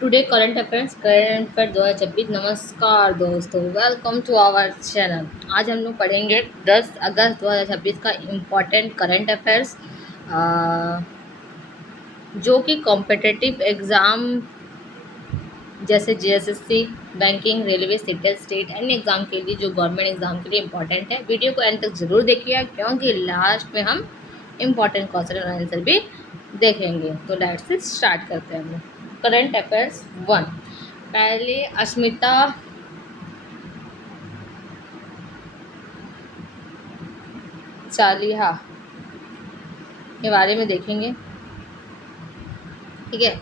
Today current affairs 2026। नमस्कार दोस्तों, welcome to our channel. आज हम लोग पढ़ेंगे 10 अगस्त 2026 का इम्पोर्टेंट करंट अफेयर्स, जो कि कॉम्पिटिटिव एग्ज़ाम जैसे GSSC, banking, railway, civil, state अन्य एग्ज़ाम के लिए, जो गवर्नमेंट एग्ज़ाम के लिए इम्पोर्टेंट है। वीडियो को एंड तक ज़रूर देखिए, क्योंकि लास्ट में हम इम्पोर्टेंट क्वेश्चन और आंसर भी देखेंगे। तो लेट्स स्टार्ट करते हैं। Current affairs 1। पहले अस्मिता चालिहा के बारे में देखेंगे, ठीक है।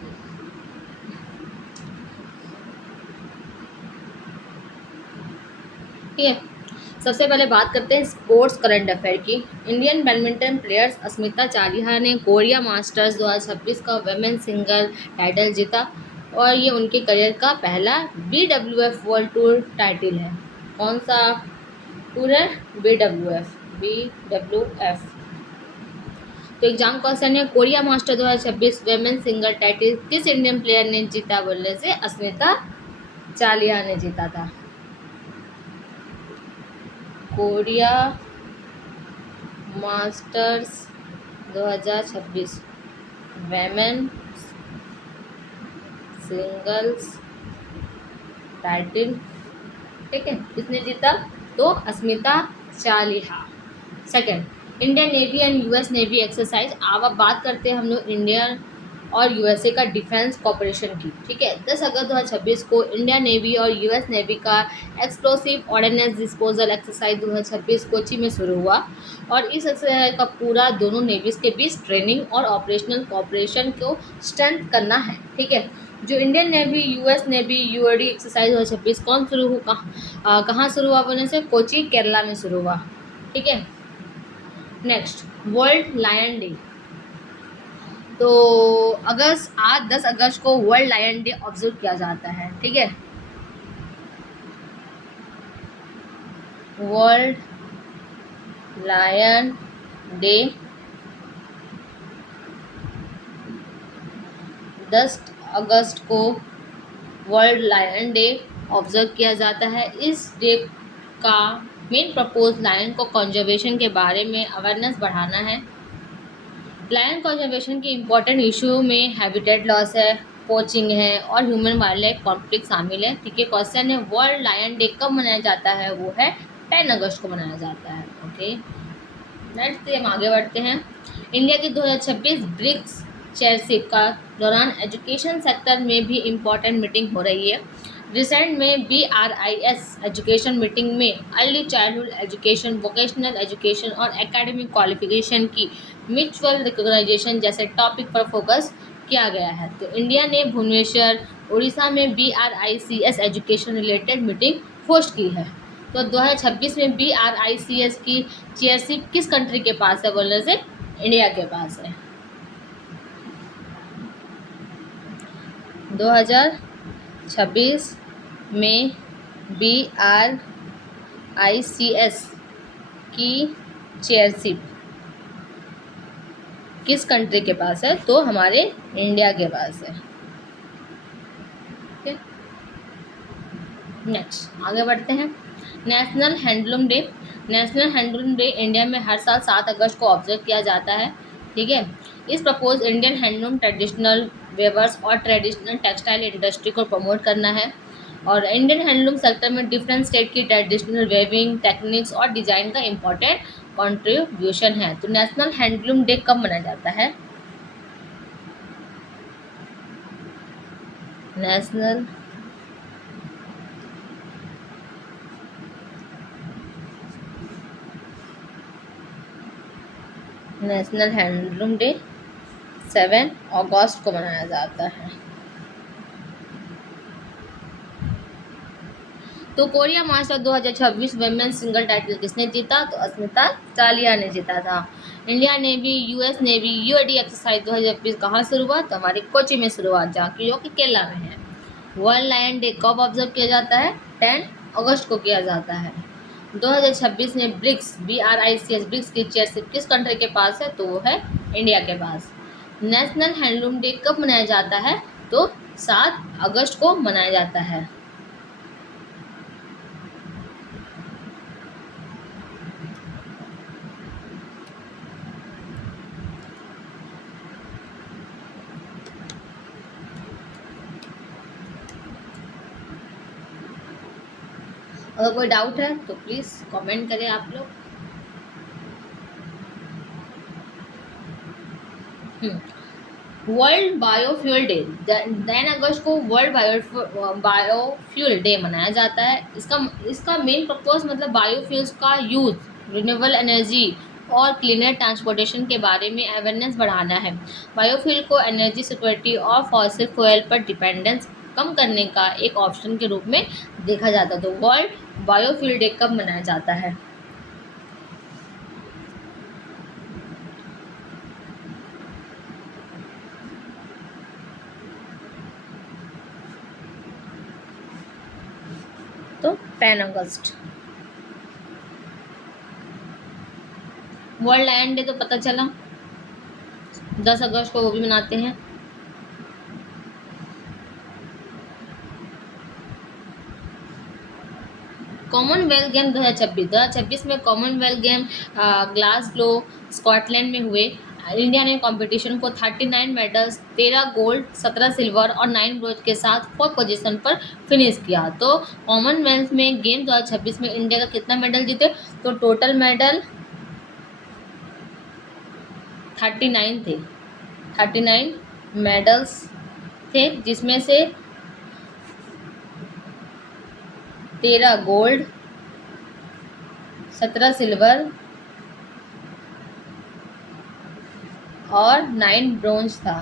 ठीक है, सबसे पहले बात करते हैं स्पोर्ट्स करंट अफेयर की। इंडियन बैडमिंटन प्लेयर्स अस्मिता चालिहा ने कोरिया मास्टर्स 2026 का वुमेन सिंगल टाइटल जीता, और ये उनके करियर का पहला BWF वर्ल्ड टूर टाइटल है। कौन सा टूर है? BWF। तो एग्जाम क्वेश्चन है, Korea master 2026 women single title किस इंडियन प्लेयर ने जीता? बोलने से अस्मिता चालिहा ने जीता था। Korea Masters 2026 women singles title, ठीक है, किसने जीता? तो Asmita Chaliha. Second, Indian navy and US navy exercise. अब बात करते हैं हम लोग इंडियन और यूएसए का डिफेंस कॉपरेशन की, ठीक है। 10 अगस्त 2026 को इंडियन नेवी और यूएस नेवी का explosive ordnance disposal exercise 2026 Kochi में शुरू हुआ, और इस एक्सरसाइज का पूरा दोनों नेवीज के बीच ट्रेनिंग और ऑपरेशनल कॉपरेशन को स्ट्रेंथ करना है, ठीक है। जो Indian navy US navy UOD exercise 2026 कौन शुरू हुआ, कहाँ शुरू हुआ बोलने से कोची केरला में शुरू हुआ, ठीक है। Next, world lion day. तो आज 10 अगस्त को वर्ल्ड लायन डे ऑब्जर्व किया जाता है, ठीक है। वर्ल्ड लायन डे 10 अगस्त को वर्ल्ड लायन डे ऑब्जर्व किया जाता है। इस डे का मेन पर्पज लायन को कंजर्वेशन के बारे में अवेयरनेस बढ़ाना है। लायन कंजर्वेशन के इम्पोर्टेंट इशू में हैबिटेट लॉस है, पोचिंग है और ह्यूमन वाइल्ड लाइफ कॉन्फ्लिक्ट शामिल है, ठीक है। क्वेश्चन है, वर्ल्ड लायन डे कब मनाया जाता है? वो है 10 अगस्त को मनाया जाता है, ओके। नेक्स्ट हम आगे बढ़ते हैं। इंडिया की 2026 ब्रिक्स चेयरशिप का दौरान एजुकेशन सेक्टर में भी इम्पोर्टेंट मीटिंग हो रही है। रिसेंट में BRIS एजुकेशन मीटिंग में early childhood education, vocational education और एकेडमिक क्वालिफिकेशन की म्यूचुअल रिकॉग्नाइजेशन जैसे टॉपिक पर फोकस किया गया है। तो इंडिया ने भुवनेश्वर, उड़ीसा में BRICS education related meeting host की है। तो 2026 में BRICS की चेयरशिप किस कंट्री के पास है? बोलने से इंडिया के पास है। 2026 में BRICS की चेयरशिप किस कंट्री के पास है? तो हमारे इंडिया के पास है, ठीक है। नेक्स्ट आगे बढ़ते हैं। National handloom day. National handloom day India में हर साल 7 अगस्त को ऑब्जर्व किया जाता है, ठीक है। इस propose Indian handloom, traditional weavers और ट्रेडिशनल टेक्सटाइल इंडस्ट्री को प्रमोट करना है, और इंडियन हैंडलूम सेक्टर में डिफरेंट स्टेट की ट्रेडिशनल वेविंग टेक्निक्स और डिज़ाइन का इम्पोर्टेंट कंट्रीब्यूशन है। तो नेशनल हैंडलूम डे कब मनाया जाता है? नेशनल हैंडलूम डे 7 अगस्त को मनाया जाता है। तो Korea master 2026 women's single title किसने जीता? तो अस्मिता चालिहा ने जीता था। India navy US navy UOD exercise 2026 कहाँ शुरू हुआ? तो हमारी कोची में शुरू हुआ, जो कि केरला में है। वर्ल्ड लायन डे कब ऑब्जर्व किया जाता है? 10 अगस्त को किया जाता है। 2026 में BRICS ब्रिक्स की चेयरशिप किस कंट्री के पास है? तो वो है इंडिया के पास। नेशनल हैंडलूम डे कब मनाया जाता है? तो 7 अगस्त को मनाया जाता है। अगर कोई डाउट है तो प्लीज़ कमेंट करें आप लोग। वर्ल्ड बायोफ्यूल डे, 9 अगस्त को वर्ल्ड बायोफ्यूल डे मनाया जाता है। इसका इसका मेन पर्पस मतलब बायोफ्यूल्स का यूज, रिन्यूएबल एनर्जी और क्लीनर ट्रांसपोर्टेशन के बारे में अवेयरनेस बढ़ाना है। बायोफ्यूल को एनर्जी सिक्योरिटी और फॉसिल फ्यूल पर डिपेंडेंस कम करने का एक ऑप्शन के रूप में देखा जाता है। तो वर्ल्ड बायोफ्यूल डे कब मनाया जाता है? तो 10 अगस्त। वर्ल्ड लायन डे तो पता चला, 10 अगस्त को वो भी मनाते हैं। कॉमनवेल्थ गेम 2026 में कॉमनवेल्थ गेम ग्लासगो स्कॉटलैंड में हुए। इंडिया ने कंपटीशन को 39 मेडल्स, 13 गोल्ड, 17 सिल्वर और 9 ब्रोंज के साथ 4th पोजीशन पर फिनिश किया। तो कॉमनवेल्थ में गेम 2026 में इंडिया का कितना मेडल जीते? तो टोटल मेडल 39 थे। 39 मेडल्स थे, जिसमें से 13 गोल्ड, 17 सिल्वर और 9 ब्रोंज था।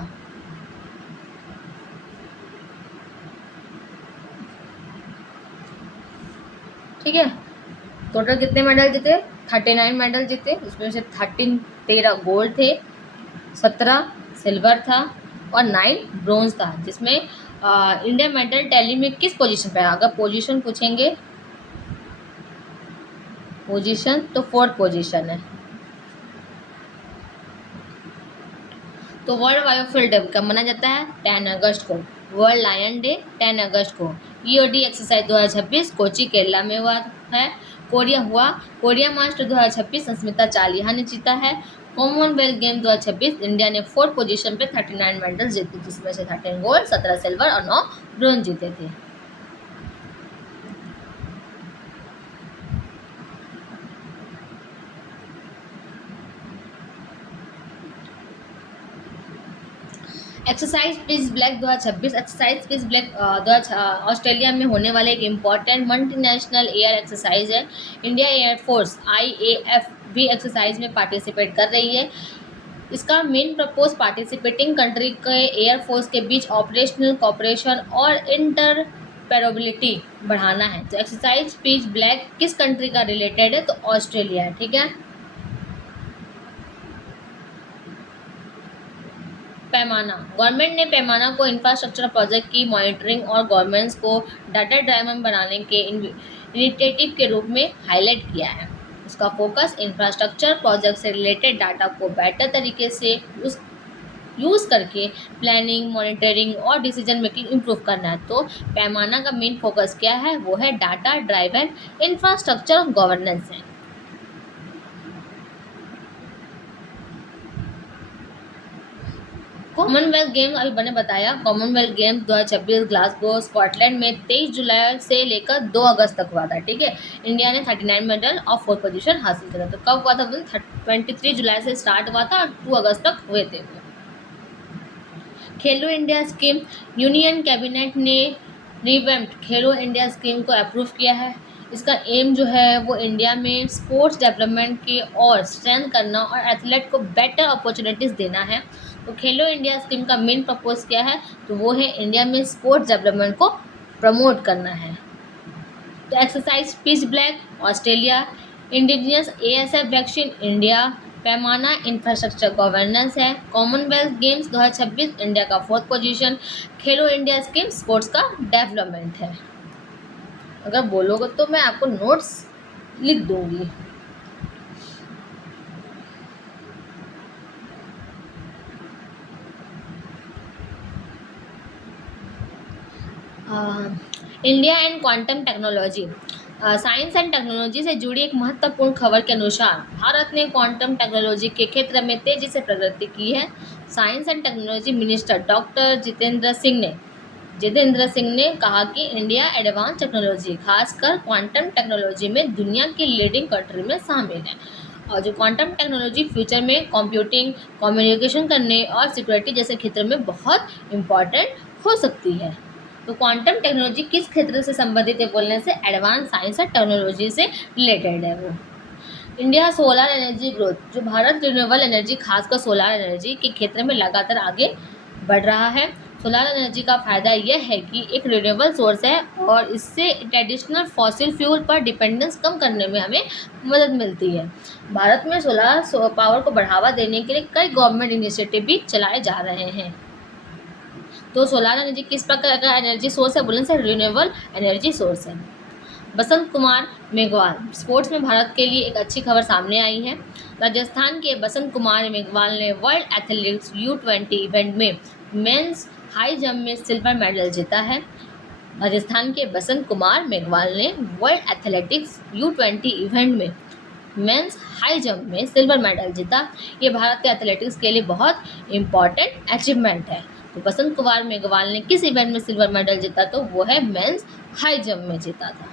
ठीक है, टोटल कितने मेडल जीते? 39 मेडल जीते। उसमें से 13 गोल्ड थे, 17 सिल्वर था और 9 ब्रोंज था। जिसमें इंडिया मेडल टैली में किस पोजीशन पे है? अगर पोजीशन पूछेंगे, पोजीशन तो 4th पोजीशन है। तो वर्ल्ड बायोफ्यूल डे कब मनाया जाता है? 10 अगस्त को। वर्ल्ड लायन डे 10 अगस्त को। ईओडी एक्सरसाइज 2026 कोची केरला में हुआ है। कोरिया मास्टर 2026 अस्मिता चालिहा ने जीता है। कॉमनवेल्थ गेम 2026 इंडिया ने 4th पोजीशन पे 39 मेडल जीते, जिसमें से 13 गोल्ड, 17 सिल्वर और 9 ब्रोंज जीते थे। Exercise peace black 2026। Exercise peace black Australia में होने वाले एक इम्पॉर्टेंट मल्टीनेशनल एयर एक्सरसाइज है। इंडिया एयरफोर्स IAF भी एक्सरसाइज में पार्टिसिपेट कर रही है। इसका मेन पर्पस पार्टिसिपेटिंग कंट्री के एयरफोर्स के बीच ऑपरेशनल कोऑपरेशन और इंटरपेरोबिलिटी बढ़ाना है। तो एक्सरसाइज पीस ब्लैक किस कंट्री का रिलेटेड है? तो ऑस्ट्रेलिया है। ठीक है। पैमाना, गवर्नमेंट ने पैमाना को इंफ्रास्ट्रक्चर प्रोजेक्ट की मॉनिटरिंग और गवर्नमेंट्स को डाटा ड्राइवन बनाने के इनिशिएटिव के रूप में हाईलाइट किया है। इसका फोकस इंफ्रास्ट्रक्चर प्रोजेक्ट से रिलेटेड डाटा को बेटर तरीके से यूज़ करके प्लानिंग, मॉनिटरिंग और डिसीजन मेकिंग इम्प्रूव करना है। तो पैमाना का मेन फोकस क्या है? वो है डाटा ड्राइवन इंफ्रास्ट्रक्चर गवर्नेंस है। कॉमनवेल्थ गेम अभी मैंने बताया, कॉमनवेल्थ गेम 2026 ग्लासगो स्कॉटलैंड में 23 जुलाई से लेकर 2 अगस्त तक हुआ था। ठीक है। इंडिया ने 39 मेडल और 4th पोजीशन हासिल किया था। तो कब हुआ था? 23 जुलाई से स्टार्ट हुआ था और 2 अगस्त तक हुए थे। खेलो इंडिया स्कीम, यूनियन कैबिनेट ने रिवैम्प्ड खेलो इंडिया स्कीम को अप्रूव किया है। इसका एम जो है वो इंडिया में स्पोर्ट्स डेवलपमेंट की और स्ट्रेंथ करना और एथलीट को बेटर अपॉर्चुनिटीज़ देना है। तो खेलो इंडिया स्कीम का मेन पर्पस क्या है? तो वो है इंडिया में स्पोर्ट्स डेवलपमेंट को प्रमोट करना है। तो exercise peace black Australia, indigenous ASF vaccine India, पैमाना इंफ्रास्ट्रक्चर गवर्नेंस है। कॉमनवेल्थ गेम्स 2026 इंडिया का 4th position. Khelo India scheme sports का डेवलपमेंट है। अगर बोलोगे तो मैं आपको नोट्स लिख दूंगी। India and quantum technology. Science and technology से जुड़ी एक महत्वपूर्ण खबर के अनुसार भारत ने क्वांटम टेक्नोलॉजी के क्षेत्र में तेजी से प्रगति की है। Science and technology minister doctor Jitendra Singh ने कहा कि इंडिया एडवांस टेक्नोलॉजी खासकर क्वांटम टेक्नोलॉजी में दुनिया की लीडिंग कंट्री में शामिल है, और जो क्वांटम टेक्नोलॉजी फ्यूचर में कंप्यूटिंग, कम्युनिकेशन करने और सिक्योरिटी जैसे क्षेत्र में बहुत इम्पॉर्टेंट हो सकती है। तो क्वांटम टेक्नोलॉजी किस क्षेत्र से संबंधित है बोलने से एडवांस साइंस और टेक्नोलॉजी से रिलेटेड है वो। इंडिया सोलर एनर्जी ग्रोथ, जो भारत रिन्यूएबल एनर्जी खासकर सोलर एनर्जी के क्षेत्र में लगातार आगे बढ़ रहा है। सोलर एनर्जी का फ़ायदा यह है कि एक रिन्यूएबल सोर्स है और इससे ट्रेडिशनल फॉसिल फ्यूल पर डिपेंडेंस कम करने में हमें मदद मिलती है। भारत में सोलर पावर को बढ़ावा देने के लिए कई गवर्नमेंट इनिशिएटिव भी चलाए जा रहे हैं। तो सोलर एनर्जी किस प्रकार का एनर्जी सोर्स है बोलने से रिन्यूएबल एनर्जी सोर्स है। बसंत कुमार मेघवाल, स्पोर्ट्स में भारत के लिए एक अच्छी खबर सामने आई है। राजस्थान के बसंत कुमार मेघवाल ने वर्ल्ड एथलेटिक्स U20 इवेंट में मेंस हाई जंप में सिल्वर मेडल जीता है। राजस्थान के बसंत कुमार मेघवाल ने वर्ल्ड एथलेटिक्स U20 इवेंट में मेंस हाई जंप में सिल्वर मेडल जीता। ये भारत के एथलेटिक्स के लिए बहुत इम्पॉर्टेंट अचीवमेंट है। तो बसंत कुमार मेघवाल ने किस इवेंट में सिल्वर मेडल जीता, तो वो है मेंस हाई जंप में जीता था।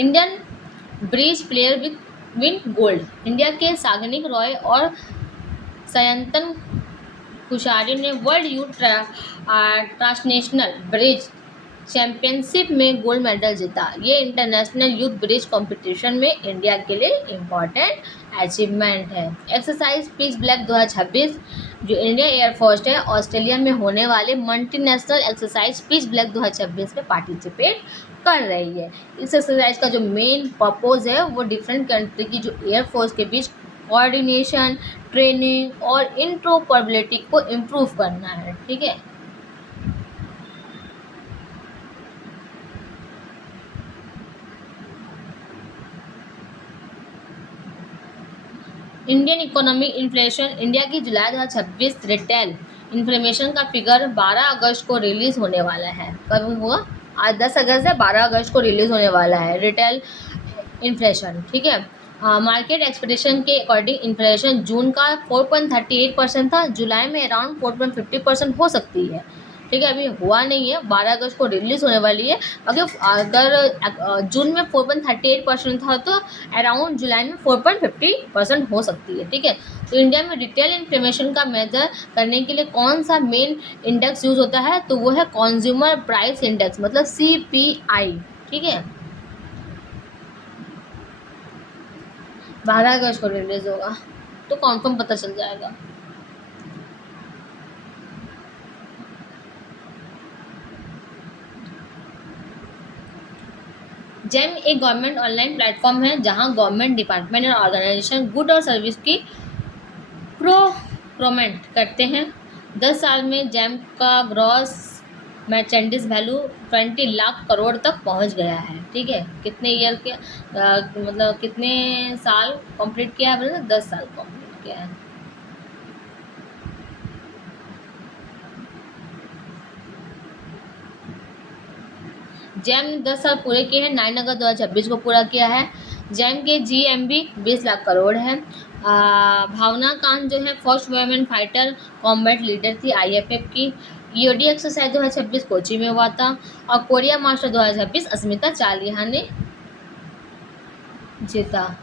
Indian bridge player win gold. India के सागनिक रॉय और सयंतन कुशारी ने world youth transnational bridge championship में गोल्ड मेडल जीता। ये इंटरनेशनल यूथ ब्रिज कंपटीशन में इंडिया के लिए इम्पॉर्टेंट अचीवमेंट है। एक्सरसाइज पीस ब्लैक 2026, जो इंडियन एयरफोर्स है ऑस्ट्रेलिया में होने वाले मल्टीनेशनल एक्सरसाइज पीस ब्लैक 2026 में पार्टिसिपेट कर रही है। इस एक्सरसाइज का जो मेन पर्पज़ है वो डिफरेंट कंट्री की जो एयरफोर्स के बीच कोऑर्डिनेशन, ट्रेनिंग और इंट्रोपरेबिलिटी को इम्प्रूव करना है। ठीक है। Indian economic inflation. इंडिया की जुलाई 2026 रिटेल इन्फ्लेशन का फिगर 12 अगस्त को रिलीज़ होने वाला है। कब हुआ? आज 10 अगस्त है, 12 अगस्त को रिलीज़ होने वाला है रिटेल इन्फ्लेशन। ठीक है। मार्केट एक्सपेक्टेशन के अकॉर्डिंग इन्फ्लेशन जून का 4.38% था, जुलाई में अराउंड 4.50% हो सकती है। ठीक है, अभी हुआ नहीं है, 12 अगस्त को रिलीज़ होने वाली है। अगर जून में 4.38% था तो अराउंड जुलाई में 4.50% हो सकती है। ठीक है। तो इंडिया में रिटेल इन्फ्लेशन का मेजर करने के लिए कौन सा मेन इंडेक्स यूज़ होता है, तो वो है कंज्यूमर प्राइस इंडेक्स, मतलब CPI। ठीक है। 12 अगस्त को रिलीज़ होगा तो कॉन्फर्म पता चल जाएगा। जेम एक गवर्नमेंट ऑनलाइन प्लेटफॉर्म है जहां गवर्नमेंट डिपार्टमेंट और ऑर्गेनाइजेशन गुड और सर्विस की प्रोक्योरमेंट करते हैं। 10 साल में जेम का gross merchandise value 20 lakh crore तक पहुंच गया है। ठीक है। कितने ईयर के मतलब कितने साल कंप्लीट किया है बोले? 10 साल कंप्लीट किया है। जैम ने 10 साल पूरे किए हैं, 9 अगस्त 2026 को पूरा किया है। जैम के GMV 20 लाख करोड़ है। भावना कांत जो है first women fighter combat leader थी IFF की। EOD एक्सरसाइज 2026 कोची में हुआ था। और कोरिया मास्टर 2026 अस्मिता चालिहा ने जीता।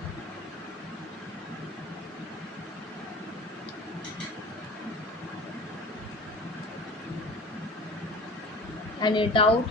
Any doubt?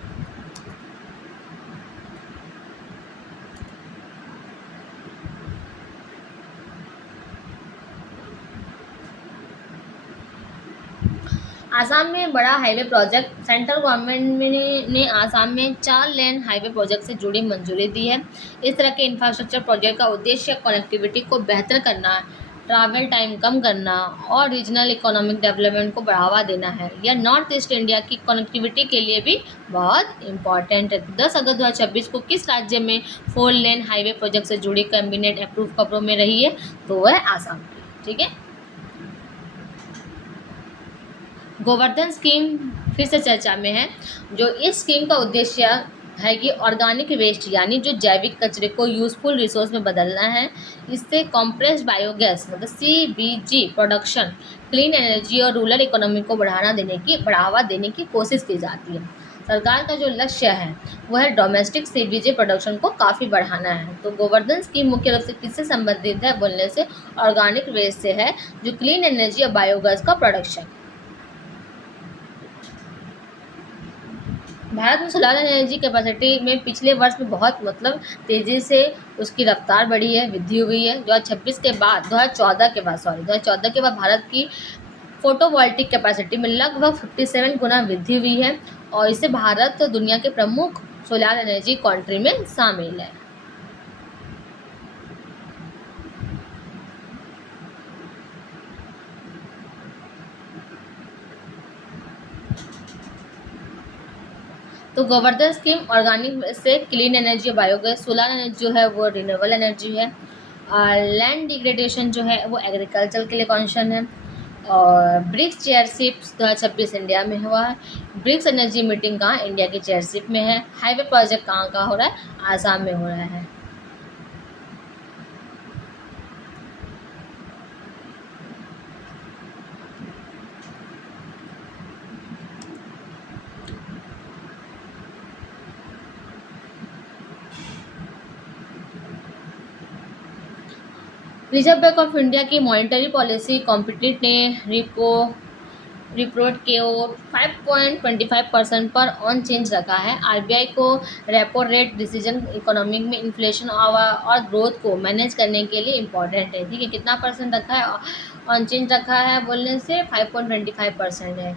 आसाम में बड़ा हाईवे प्रोजेक्ट। सेंट्रल गवर्नमेंट ने आसाम में 4 लेन हाईवे प्रोजेक्ट से जुड़ी मंजूरी दी है। इस तरह के इंफ्रास्ट्रक्चर प्रोजेक्ट का उद्देश्य कनेक्टिविटी को बेहतर करना ट्रैवल टाइम कम करना और रीजनल इकोनॉमिक डेवलपमेंट को बढ़ावा देना है। यह नॉर्थ ईस्ट इंडिया की कनेक्टिविटी के लिए भी बहुत इम्पॉर्टेंट है। 10 अगस्त 2026 को किस राज्य में 4 लेन हाईवे प्रोजेक्ट से जुड़ी कैबिनेट अप्रूव खबरों में रही है? तो वह आसाम की। ठीक है। गोवर्धन स्कीम फिर से चर्चा में है। जो इस स्कीम का उद्देश्य है कि ऑर्गेनिक वेस्ट यानी जो जैविक कचरे को यूजफुल रिसोर्स में बदलना है। इससे कॉम्प्रेस्ड बायोगैस मतलब CBG प्रोडक्शन, क्लीन एनर्जी और रूरल इकोनॉमी को बढ़ावा देने की कोशिश की जाती है। सरकार का जो लक्ष्य है वह डोमेस्टिक CBG प्रोडक्शन को काफ़ी बढ़ाना है। तो गोवर्धन स्कीम मुख्य रूप से किससे संबंधित है बोलने से ऑर्गेनिक वेस्ट से है, जो क्लीन एनर्जी और बायोगैस का प्रोडक्शन। भारत में सोलर एनर्जी कैपेसिटी में पिछले वर्ष में बहुत तेज़ी से उसकी रफ्तार बढ़ी है, वृद्धि हुई है। 2014 के बाद भारत की फोटोवोल्टिक कैपेसिटी में लगभग 57 गुना वृद्धि हुई है और इससे भारत दुनिया के प्रमुख सोलर एनर्जी कंट्री में शामिल है। तो गोवर्धन स्कीम ऑर्गेनिक से clean energy, biogas, solar energy जो है वो रिन्यूएबल एनर्जी है। लैंड डिग्रेडेशन जो है वो एग्रीकल्चर के लिए कॉन्शन है। और ब्रिक्स चेयरशिप 2026 इंडिया में हुआ है। ब्रिक्स एनर्जी मीटिंग कहाँ? इंडिया की चेयरशिप में है। हाईवे प्रोजेक्ट कहाँ हो रहा है? आसाम में हो रहा है। रिजर्व बैंक ऑफ इंडिया की मॉनेटरी पॉलिसी कॉम्पिटिट ने रिपोर्ट के 5.25% पर ऑन चेंज रखा है। RBI को रेपो रेट डिसीजन इकोनॉमिक में इन्फ्लेशन और ग्रोथ को मैनेज करने के लिए इम्पॉर्टेंट है। ठीक है, कितना परसेंट रखा है? ऑन चेंज रखा है बोलने से 5.25% है।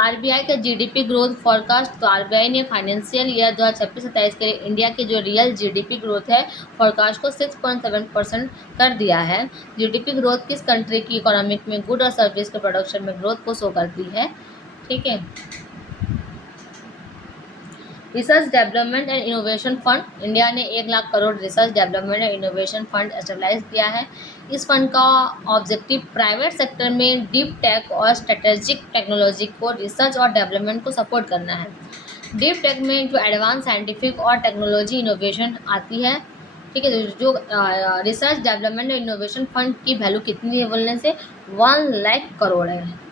RBI का GDP ग्रोथ फॉरकास्ट, तो RBI ने फाइनेंशियल ईयर 2026-27 के लिए इंडिया की जो रियल GDP ग्रोथ है फॉरकास्ट को 6.7% कर दिया है। GDP ग्रोथ किस कंट्री की इकोनॉमिक में गुड और सर्विस के प्रोडक्शन में ग्रोथ को शो करती है? ठीक है। Research development and innovation fund, India ने 1 lakh crore research development and innovation fund establish किया है। इस फंड का ऑब्जेक्टिव प्राइवेट सेक्टर में डीप टेक और स्ट्रेटेजिक टेक्नोलॉजी को रिसर्च और डेवलपमेंट को सपोर्ट करना है। डीप टेक में जो एडवांस साइंटिफिक और टेक्नोलॉजी इनोवेशन आती है। ठीक है, जो रिसर्च डेवलपमेंट और इनोवेशन फंड की वैल्यू कितनी है बोलने से 1 लाख करोड़ है।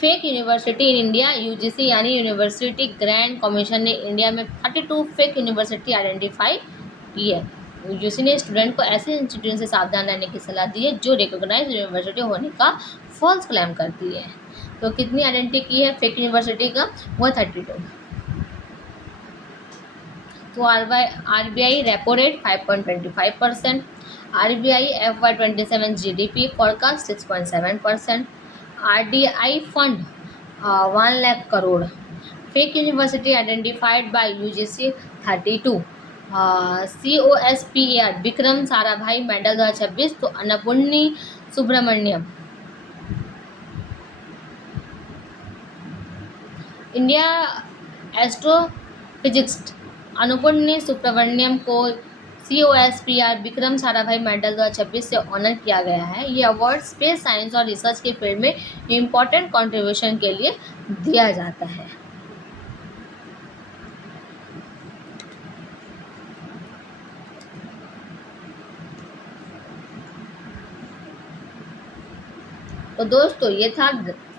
Fake university in India, UGC यानी यूनिवर्सिटी ग्रैंड कमीशन ने इंडिया में 32 फेक यूनिवर्सिटी आइडेंटिफाई की है। UGC ने स्टूडेंट को ऐसे इंस्टीट्यूट से सावधान रहने की सलाह दी है जो रिकॉग्नाइज यूनिवर्सिटी होने का फॉल्स क्लेम करती है। तो कितनी आइडेंटिटी की है फेक यूनिवर्सिटी का? वो 32। तो RBI repo rate 5.25%, RBI FY27 GDP forecast 6.7%, RDI fund 1 lakh crore, fake university identified by UGC 32, COSPAR Vikram Sarabhai medal 2026, तो अन्नपूर्णी सुब्रमण्यम। इंडिया एस्ट्रोफिजिक्स अन्नपूर्णी सुब्रमण्यम को COSPAR विक्रम साराभाई मेडल 2026 से ऑनर किया गया है। ये अवार्ड स्पेस साइंस और रिसर्च के फील्ड में इम्पोर्टेंट कंट्रीब्यूशन के लिए दिया जाता है। तो दोस्तों ये था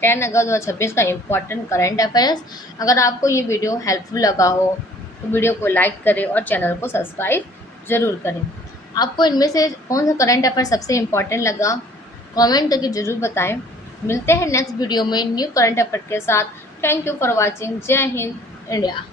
10 अगस्त 2026 का इम्पोर्टेंट करंट अफेयर्स। अगर आपको ये वीडियो हेल्पफुल लगा हो तो वीडियो को लाइक करें और चैनल को सब्सक्राइब ज़रूर करें। आपको इनमें से कौन सा करंट अफेयर सबसे इम्पोर्टेंट लगा कमेंट करके ज़रूर बताएं। मिलते हैं नेक्स्ट वीडियो में न्यू करंट अफेयर के साथ। Thank you for watching. जय हिंद इंडिया।